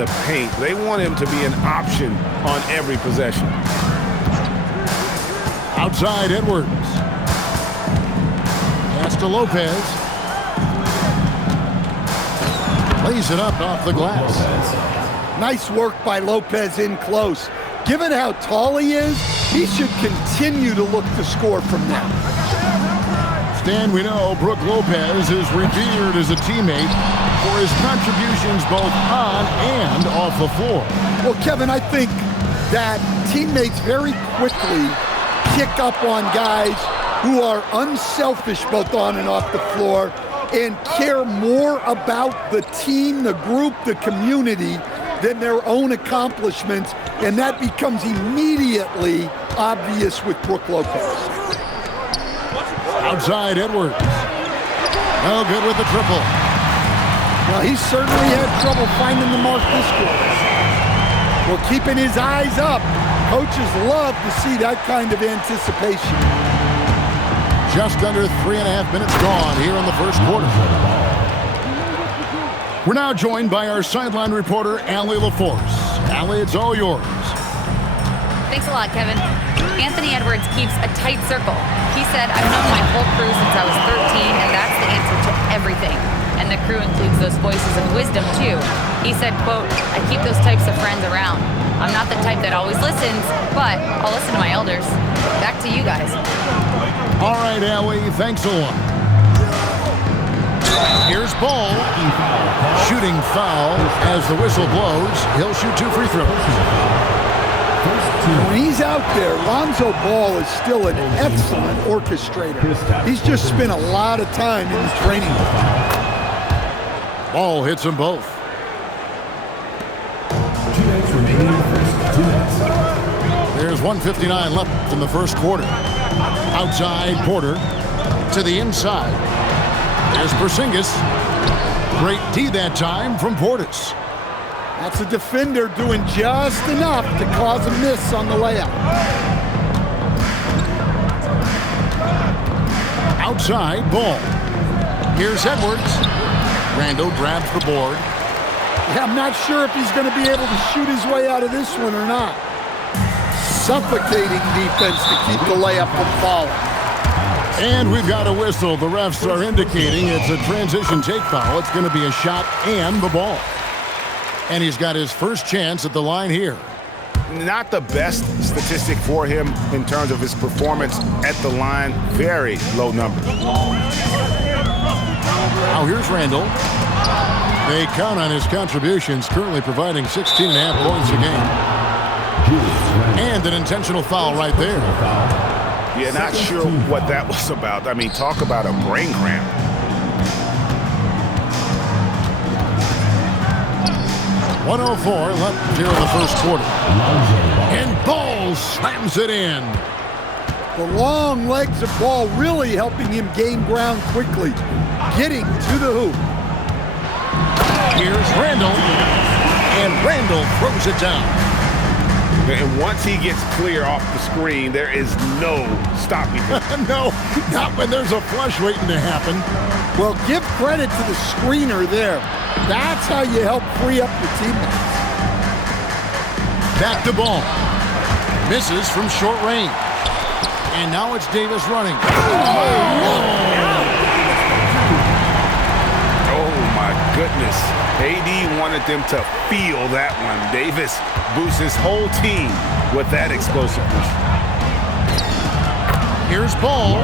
the paint. They want him to be an option on every possession. Outside Edwards. Pass to Lopez. Lays it up off the glass. Nice work by Lopez in close. Given how tall he is, he should continue to look to score from now. Stan, we know Brook Lopez is revered as a teammate for his contributions both on and off the floor. Well, Kevin, I think that teammates very quickly pick up on guys who are unselfish both on and off the floor and care more about the team, the group, the community than their own accomplishments, and that becomes immediately obvious with Brook Lopez. Outside Edwards. No good with the triple. Well, he certainly had trouble finding the mark this quarter. Well, keeping his eyes up. Coaches love to see that kind of anticipation. Just under 3.5 minutes gone here in the first quarter. We're now joined by our sideline reporter, Allie LaForce. Allie, it's all yours. Thanks a lot, Kevin. Anthony Edwards keeps a tight circle. He said, I've known my whole crew since I was 13, and that's the answer to everything. And the crew includes those voices of wisdom, too. He said, quote, I keep those types of friends around. I'm not the type that always listens, but I'll listen to my elders. Back to you guys. All right, Allie, thanks a lot. Here's Ball. Shooting foul as the whistle blows. He'll shoot 2 free throws. When he's out there, Lonzo Ball is still an excellent orchestrator. He's just spent a lot of time in the training. Ball hits them both. 2 minutes remaining in the first. 2 minutes. There's 1:59 left in the first quarter. Outside Porter to the inside. There's Porzingis. Great D that time from Portis. That's a defender doing just enough to cause a miss on the layup. Outside Ball. Here's Edwards. Randall grabs the board. Yeah, I'm not sure if he's going to be able to shoot his way out of this one or not. Suffocating defense to keep the layup from falling. And we've got a whistle. The refs are indicating it's a transition take foul. It's going to be a shot and the ball. And he's got his first chance at the line here. Not the best statistic for him in terms of his performance at the line. Very low numbers. Now here's Randall. They count on his contributions, currently providing 16.5 points a game. And an intentional foul right there. Yeah, not sure what that was about. I mean, talk about a brain cramp. .104 left here in the first quarter. And Ball slams it in. The long legs of Ball really helping him gain ground quickly, getting to the hoop. Here's Randall. And Randall throws it down. And once he gets clear off the screen, there is no stopping him. No, not when there's a flush waiting to happen. Well, give credit to the screener there. That's how you help free up your teammates. Back to Ball. Misses from short range. And now it's Davis running. Oh, my goodness. AD wanted them to feel that one. Davis boosts his whole team with that explosiveness. Here's Ball.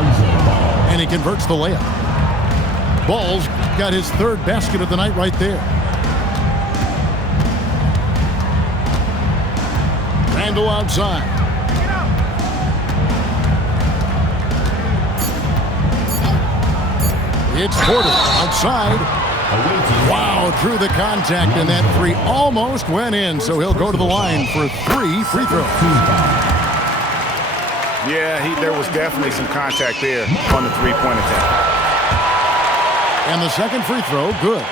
And he converts the layup. Ball's got his third basket of the night right there. Randall outside. It's Porter outside. Wow, through the contact, and that three almost went in, so he'll go to the line for 3 free throws. Yeah, there was definitely some contact there on the three-point attack. And the second free throw, good.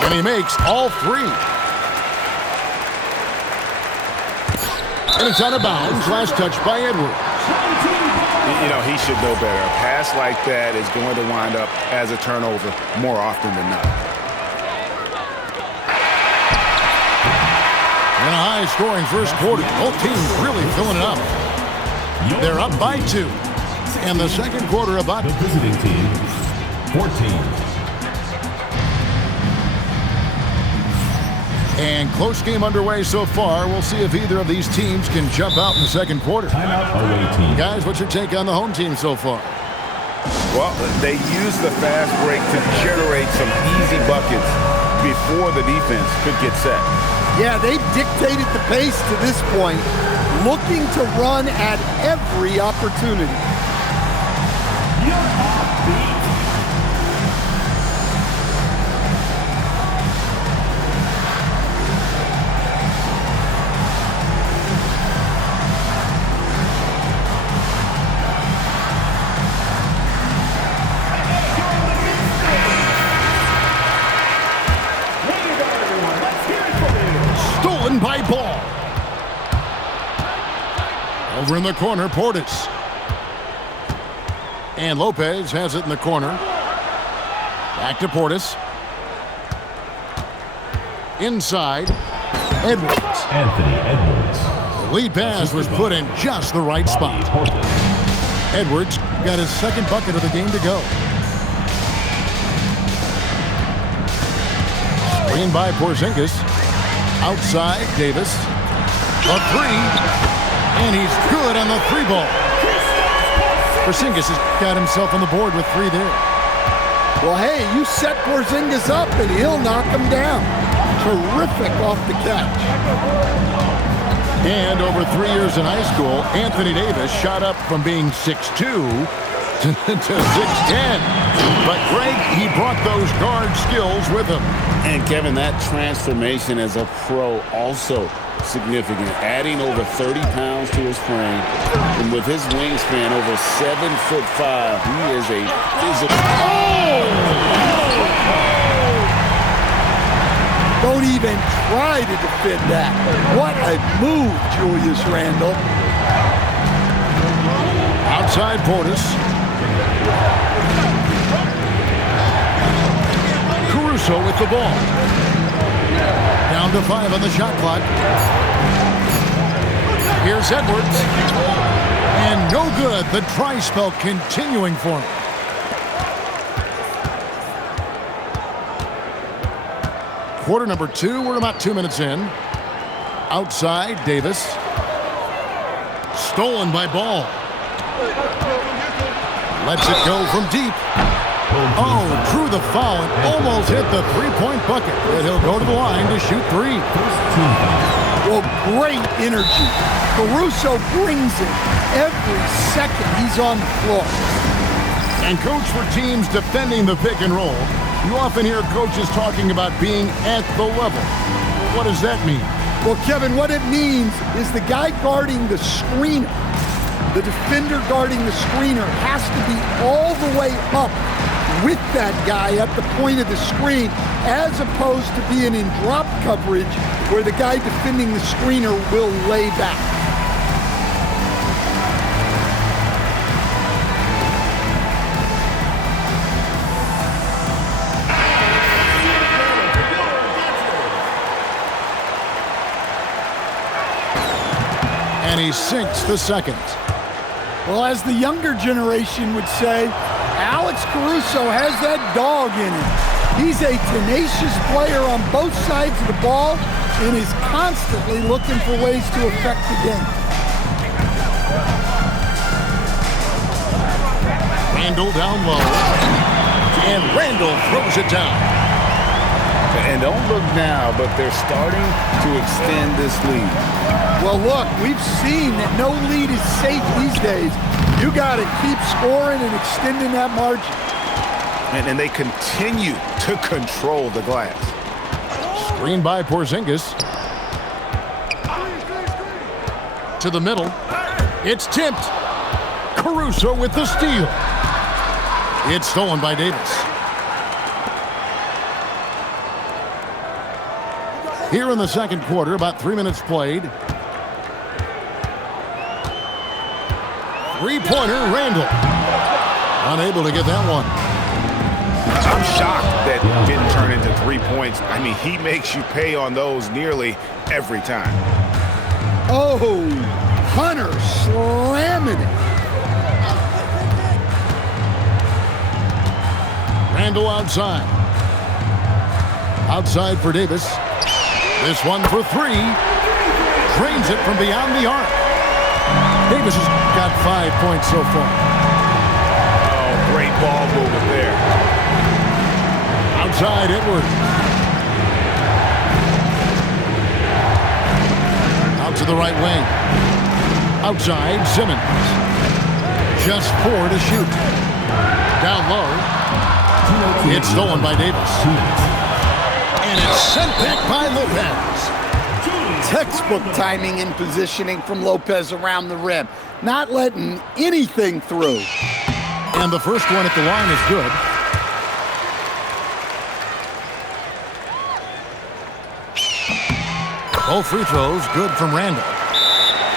And he makes all 3. And it's out of bounds. Last touch by Edwards. You know, he should know better. A pass like that is going to wind up as a turnover more often than not. In a high-scoring first quarter, both teams really filling it up. They're up by 2. And the second quarter about... The visiting team, 14. And close game underway so far. We'll see if either of these teams can jump out in the second quarter. Timeout away team. Guys, what's your take on the home team so far? Well, they use the fast break to generate some easy buckets before the defense could get set. Yeah, they dictated the pace to this point, looking to run at every opportunity. By Ball. Over in the corner, Portis. And Lopez has it in the corner. Back to Portis. Inside, Edwards. Anthony Edwards. The lead pass was put in just the right spot. Edwards got his second bucket of the game to go. Screen by Porzingis. Outside, Davis. A 3. And he's good on the 3 ball. Porzingis has got himself on the board with 3 there. Well, hey, you set Porzingis up and he'll knock him down. Terrific off the catch. And over 3 years in high school, Anthony Davis shot up from being 6'2" to 6'10". But Greg, he brought those guard skills with him. And Kevin, that transformation as a pro also significant. Adding over 30 pounds to his frame, and with his wingspan over 7'5", he is a physical. Oh! Don't even try to defend that. What a move, Julius Randle. Outside Portis. Caruso with the ball. Down to 5 on the shot clock. Here's Edwards. And no good. The try spell continuing for him. Quarter number 2. We're about 2 minutes in. Outside, Davis. Stolen by Ball. Lets it go from deep. Oh, drew the foul and almost hit the three-point bucket. But he'll go to the line to shoot 3. Well, great energy. Caruso brings it every second he's on the floor. And coach, for teams defending the pick and roll, you often hear coaches talking about being at the level. What does that mean? Well, Kevin, what it means is the guy guarding the screener, the defender guarding the screener, has to be all the way up with that guy at the point of the screen, as opposed to being in drop coverage where the guy defending the screener will lay back. And he sinks the second. Well, as the younger generation would say, Alex Caruso has that dog in him. He's a tenacious player on both sides of the ball and is constantly looking for ways to affect the game. Randle down low. And Randle throws it down. And don't look now, but they're starting to extend this lead. Well, look, we've seen that no lead is safe these days. You got to keep scoring and extending that margin. And they continue to control the glass. Screen by Porzingis. To the middle. It's tipped. Caruso with the steal. It's stolen by Davis. Here in the second quarter, about 3 minutes played. Three-pointer, Randle. Unable to get that one. I'm shocked that didn't turn into 3 points. I mean, he makes you pay on those nearly every time. Oh, Hunter slamming it. Randall outside. Outside for Davis. This one for three. Drains it from beyond the arc. Davis has got 5 points so far. Oh, great ball movement there. Outside Edwards. Out to the right wing. Outside Simmons. Just 4 to shoot. Down low. It's stolen by Davis. And it's sent back by Lopez. Textbook timing and positioning from Lopez around the rim. Not letting anything through. And the first one at the line is good. Both free throws good from Randall.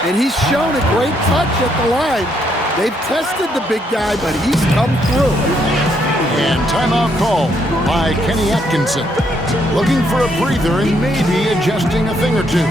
And he's shown a great touch at the line. They've tested the big guy, but he's come through. And timeout call by Kenny Atkinson. Looking for a breather and maybe adjusting a thing or two.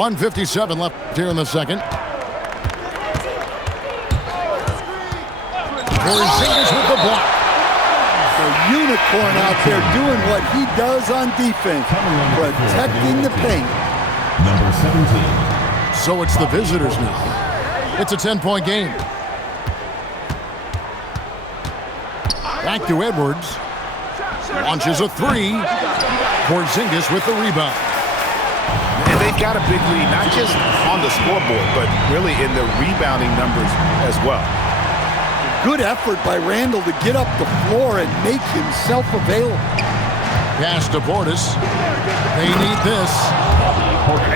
.157 left here in the second. Porzingis with the block. The unicorn out there doing what he does on defense, protecting the paint. Number 17. So it's the visitors now. It's a 10-point game. Back to Edwards. Launches a three. Porzingis with the rebound. And they've got a big lead, not just on the scoreboard, but really in the rebounding numbers as well. Good effort by Randall to get up the floor and make himself available. Pass to Portis. They need this.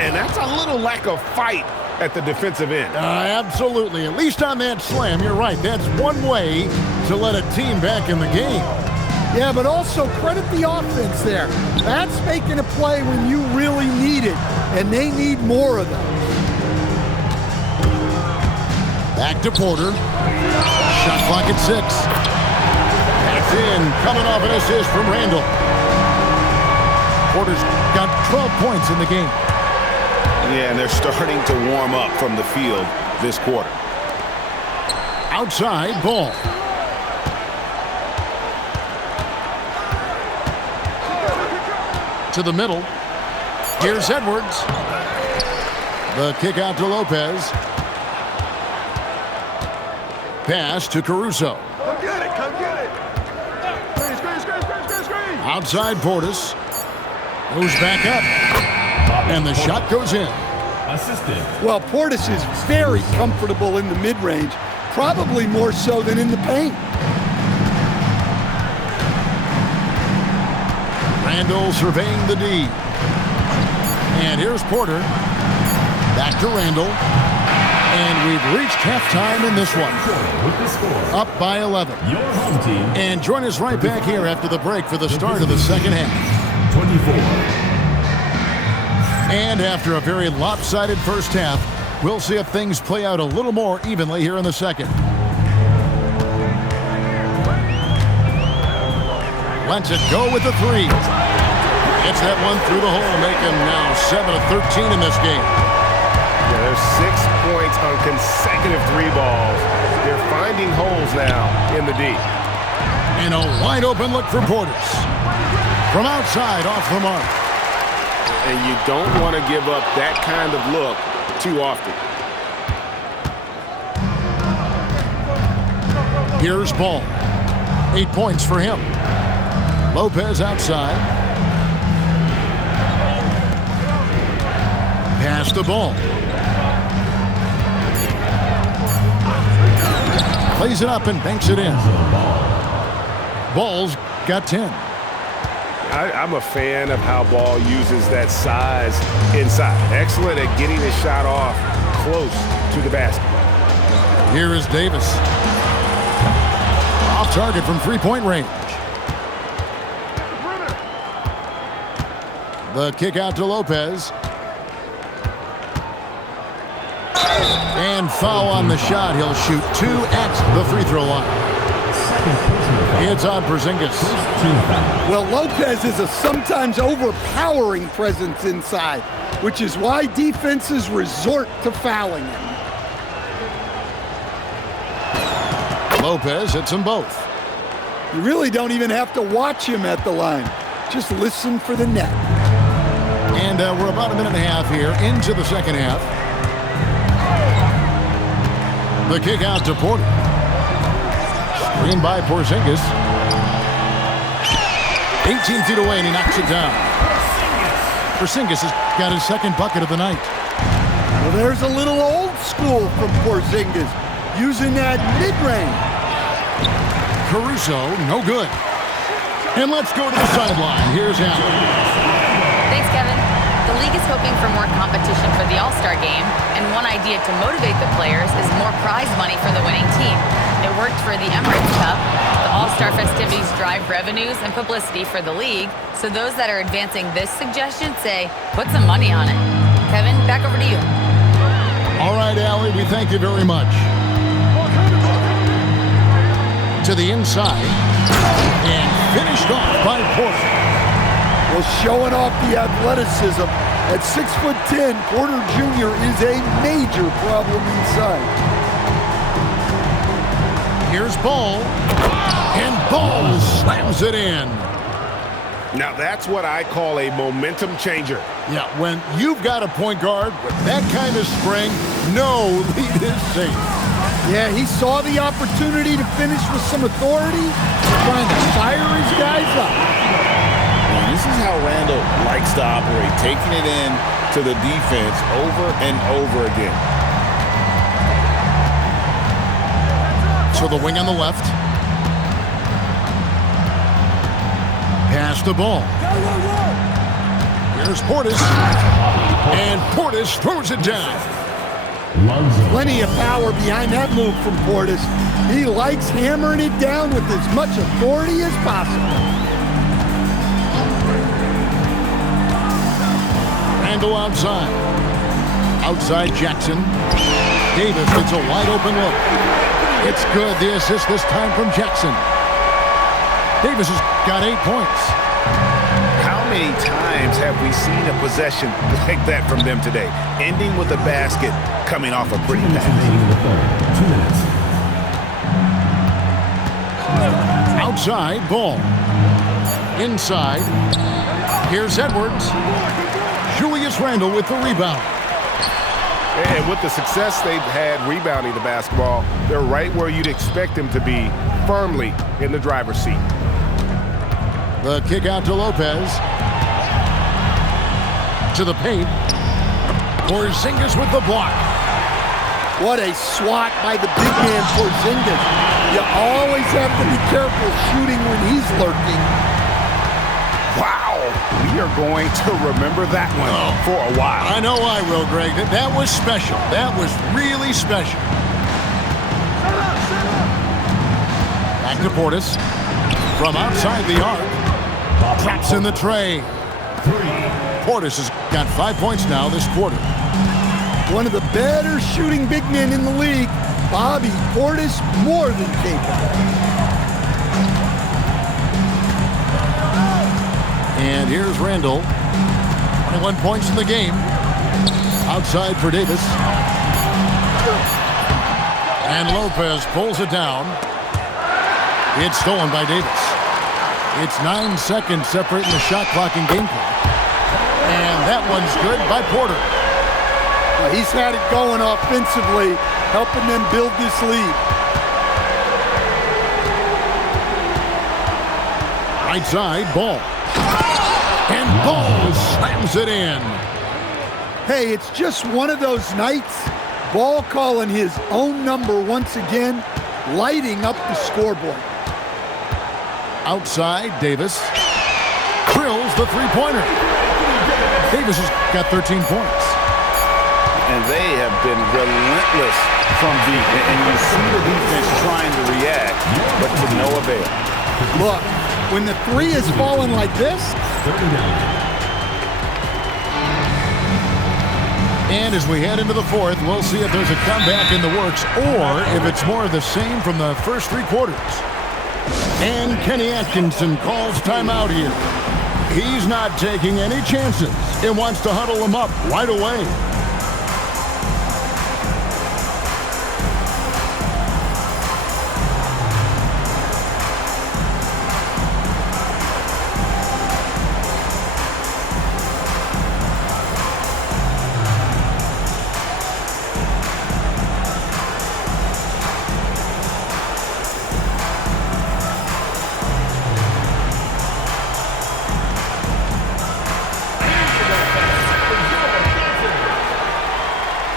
And that's a little lack of fight at the defensive end. Absolutely. At least on that slam, you're right. That's one way to let a team back in the game. Yeah, but also credit the offense there. That's making a play when you really need it, and they need more of those. Back to Porter. Shot clock at 6. That's in. Coming off an assist from Randall. Porter's got 12 points in the game. Yeah, and they're starting to warm up from the field this quarter. Outside ball. To the middle. Here's Edwards. The kick out to Lopez. Pass to Caruso. Come get it, come get it. Screen. Outside Portis. Moves back up. And the shot goes in. Assistant. Well, Portis is very comfortable in the mid-range, probably more so than in the paint. Randall surveying the D. And here's Porter. Back to Randall. And we've reached halftime in this one. With the score. Up by 11. Your home team. And join us right back here after the break for the start of the second half. 24. And after a very lopsided first half, we'll see if things play out a little more evenly here in the second. Lets it go with the three. Gets that one through the hole, make him now 7 of 13 in this game. Yeah, there's 6 points on consecutive three balls. They're finding holes now in the D. And a wide open look for Portis. From outside, off the mark. And you don't want to give up that kind of look too often. Here's Ball. 8 points for him. Lopez outside. Pass the ball. Plays it up and banks it in. Ball's got 10. I'm a fan of how Ball uses that size inside. Excellent at getting his shot off close to the basket. Here is Davis. Off target from three-point range. The kick out to Lopez. And foul on the shot. He'll shoot 2 at the free throw line. It's on Porzingis. Well, Lopez is a sometimes overpowering presence inside, which is why defenses resort to fouling him. Lopez hits them both. You really don't even have to watch him at the line. Just listen for the net. And we're about a minute and a half here into the second half. The kick out to Porter. Screen by Porzingis. 18 feet away, and he knocks it down. Porzingis has got his second bucket of the night. Well, there's a little old school from Porzingis, using that mid-range. Caruso, no good. And let's go to the sideline. Here's Allen. Thanks, Kevin. The league is hoping for more competition for the All-Star game, and one idea to motivate the players is more prize money for the winning team. It worked for the Emirates Cup. The All-Star festivities drive revenues and publicity for the league, so those that are advancing this suggestion say, put some money on it. Kevin, back over to you. All right, Allie, we thank you very much. To the inside, and finished off by Porter. Well, showing off the athleticism. At 6'10", Porter Jr. is a major problem inside. Here's Ball, and Ball slams it in. Now that's what I call a momentum changer. Yeah, when you've got a point guard with that kind of spring, no lead is safe. Yeah, he saw the opportunity to finish with some authority, trying to fire his guys up. And this is how Randall likes to operate, taking it in to the defense over and over again. So the wing on the left. Pass the ball. Here's Portis. And Portis throws it down. Plenty of power behind that move from Portis. He likes hammering it down with as much authority as possible. Randall outside. Outside Jackson. Davis gets a wide open look. It's good. The assist this time from Jackson. Davis has got 8 points. How many times have we seen a possession like that from them today? Ending with a basket, coming off a pretty pass. 2 minutes. Outside, Ball. Inside. Here's Edwards. Julius Randle with the rebound. And with the success they've had rebounding the basketball, they're right where you'd expect them to be, firmly in the driver's seat. The kick out to Lopez. To the paint. Porzingis with the block. What a swat by the big man Porzingis. You always have to be careful shooting when he's lurking. Wow, we are going to remember that one for a while. I know I will, Greg. That was special. That was really special. Back to Portis. From outside the arc. Traps in the tray. Portis has got 5 points now this quarter. One of the better shooting big men in the league, Bobby Portis, more than capable. And here's Randall. 21 points in the game. Outside for Davis. And Lopez pulls it down. It's stolen by Davis. It's 9 seconds separating the shot clock and game clock. And that one's good by Porter. Well, he's had it going offensively, helping them build this lead. Right side, Ball. And Ball slams it in. Hey, it's just one of those nights. Ball calling his own number once again, lighting up the scoreboard. Outside, Davis drills the three-pointer. Davis has got 13 points. And they have been relentless from deep. And you see the defense trying to react, but to no avail. Look, when the three is falling like this. And as we head into the fourth, we'll see if there's a comeback in the works or if it's more of the same from the first three quarters. And Kenny Atkinson calls timeout here. He's not taking any chances and wants to huddle them up right away.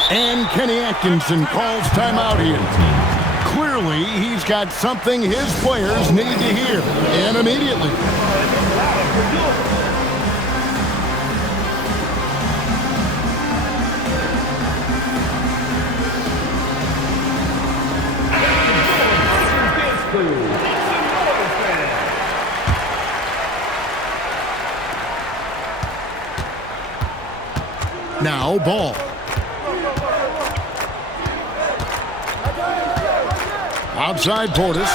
And Kenny Atkinson calls timeout here. Clearly, he's got something his players need to hear, and immediately. Now, Ball. Outside Portis.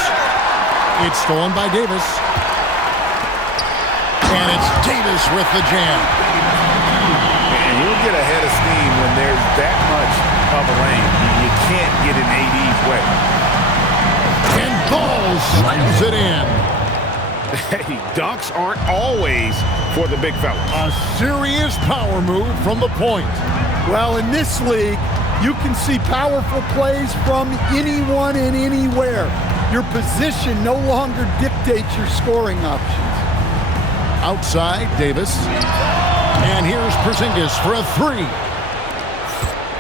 It's stolen by Davis. And it's Davis with the jam. And he'll get ahead of steam when there's that much of a lane. You can't get in AD's way. And Ball slams it in. Hey, dunks aren't always for the big fella. A serious power move from the point. Well, in this league, you can see powerful plays from anyone and anywhere. Your position no longer dictates your scoring options. Outside, Davis. And here's Porzingis for a three.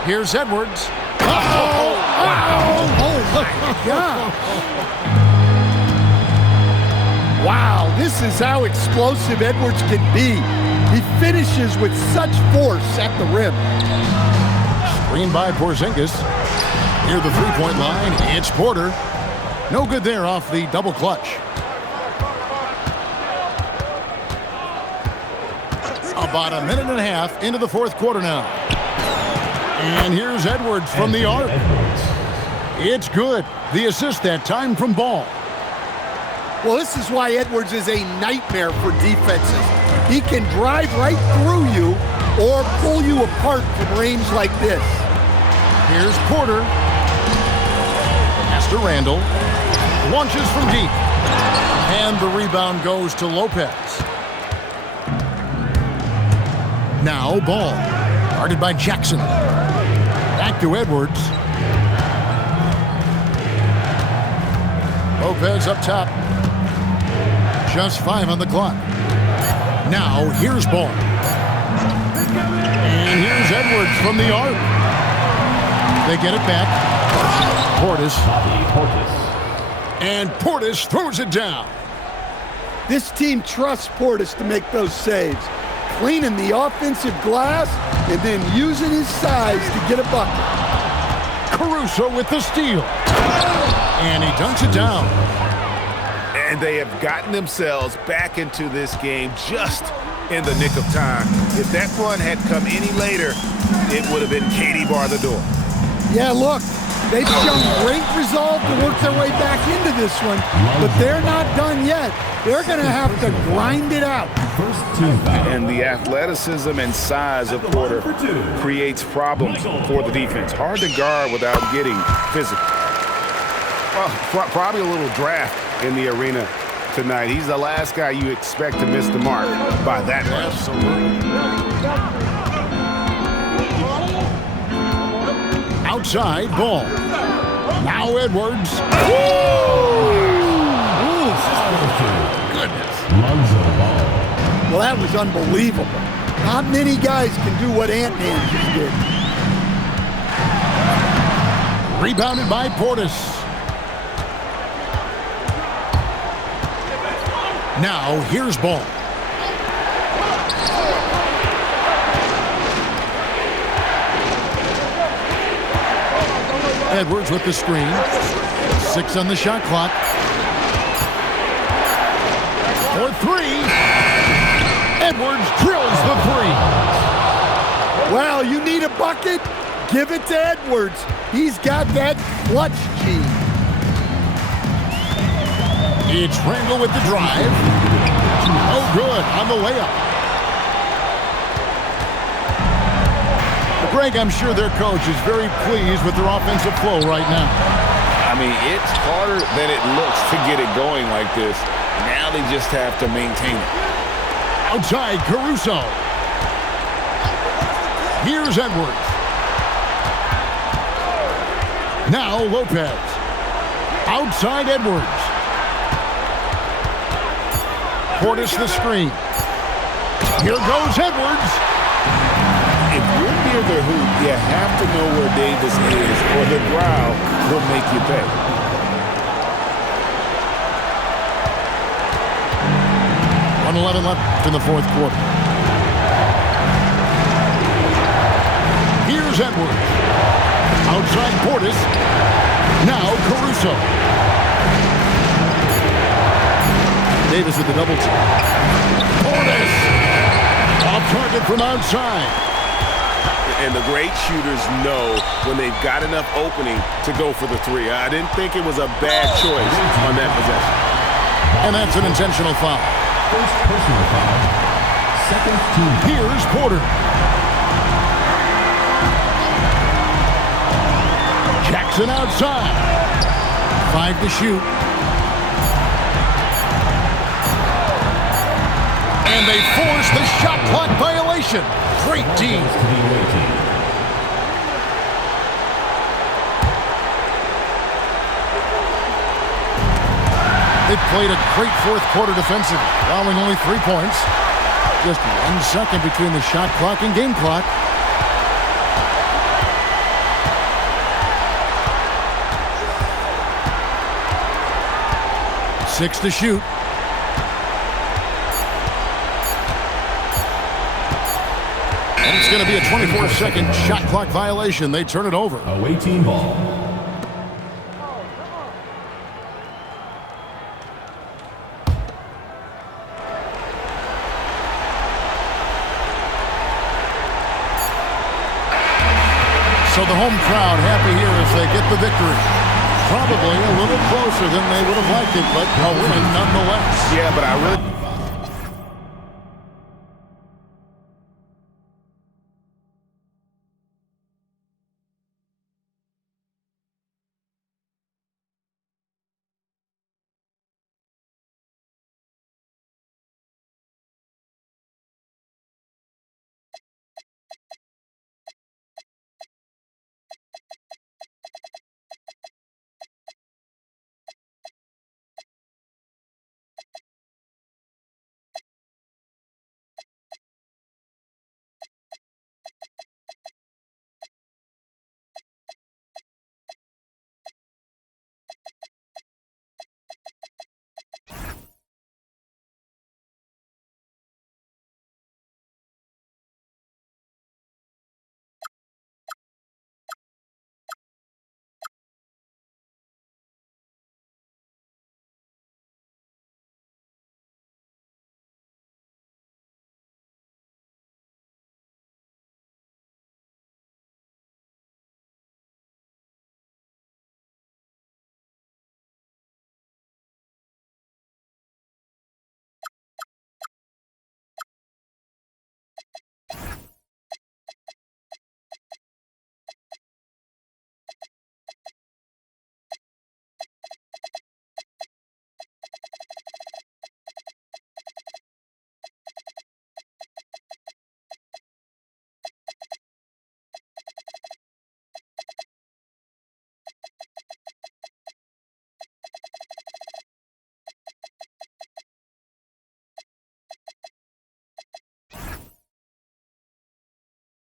Here's Edwards. Oh my God. Wow, this is how explosive Edwards can be. He finishes with such force at the rim. Screen by Porzingis. Near the three-point line, it's Porter. No good there off the double clutch. About a minute and a half into the fourth quarter now. And here's Edwards from the arc. It's good. The assist that time from Ball. Well, this is why Edwards is a nightmare for defenses. He can drive right through you or pull you apart from range like this. Here's Porter. Pass to Randall. Launches from deep. And the rebound goes to Lopez. Now Ball. Guarded by Jackson. Back to Edwards. Lopez up top. Just 5 on the clock. Now here's Ball. And here's Edwards from the arc. They get it back. Portis. And Portis throws it down. This team trusts Portis to make those saves. Cleaning the offensive glass and then using his size to get a bucket. Caruso with the steal. And he dunks it down. And they have gotten themselves back into this game just in the nick of time. If that run had come any later, it would have been Katie bar the door. Yeah, look, they've shown great resolve to work their way back into this one, but they're not done yet. They're going to have to grind it out. And the athleticism and size of Porter creates problems for the defense. Hard to guard without getting physical. Well, probably a little draft in the arena tonight. He's the last guy you expect to miss the mark by that much. Absolutely. Outside, Ball. Now Edwards. Well, that was unbelievable. Not many guys can do what Ant-Man just did. Rebounded by Portis. Now, here's Ball. Edwards with the screen. 6 on the shot clock. For 3. Edwards drills the 3. Well, you need a bucket? Give it to Edwards. He's got that clutch gene. It's Randall with the drive. Oh, good on the layup. Greg, I'm sure their coach is very pleased with their offensive flow right now. I mean, it's harder than it looks to get it going like this. Now they just have to maintain it. Outside, Caruso. Here's Edwards. Now Lopez. Outside Edwards. Portis the screen. Here goes Edwards. If you're near the hoop, you have to know where Davis is, or the growl will make you pay. .11 left in the fourth quarter. Here's Edwards. Outside Portis. Now Caruso. Davis with the double team. Portis. Off target from outside. And the great shooters know when they've got enough opening to go for the 3. I didn't think it was a bad choice on that possession. And that's an intentional foul. First personal foul. Second team. Here's Porter. Jackson outside. 5 to shoot. And they force the shot clock violation. Great team. They played a great fourth quarter defensively, allowing only 3 points. Just 1 second between the shot clock and game clock. Six to shoot. And it's going to be a 24-second shot clock violation. They turn it over. Away team ball. So the home crowd happy here as they get the victory. Probably a little closer than they would have liked it, but a win nonetheless. Yeah, but I really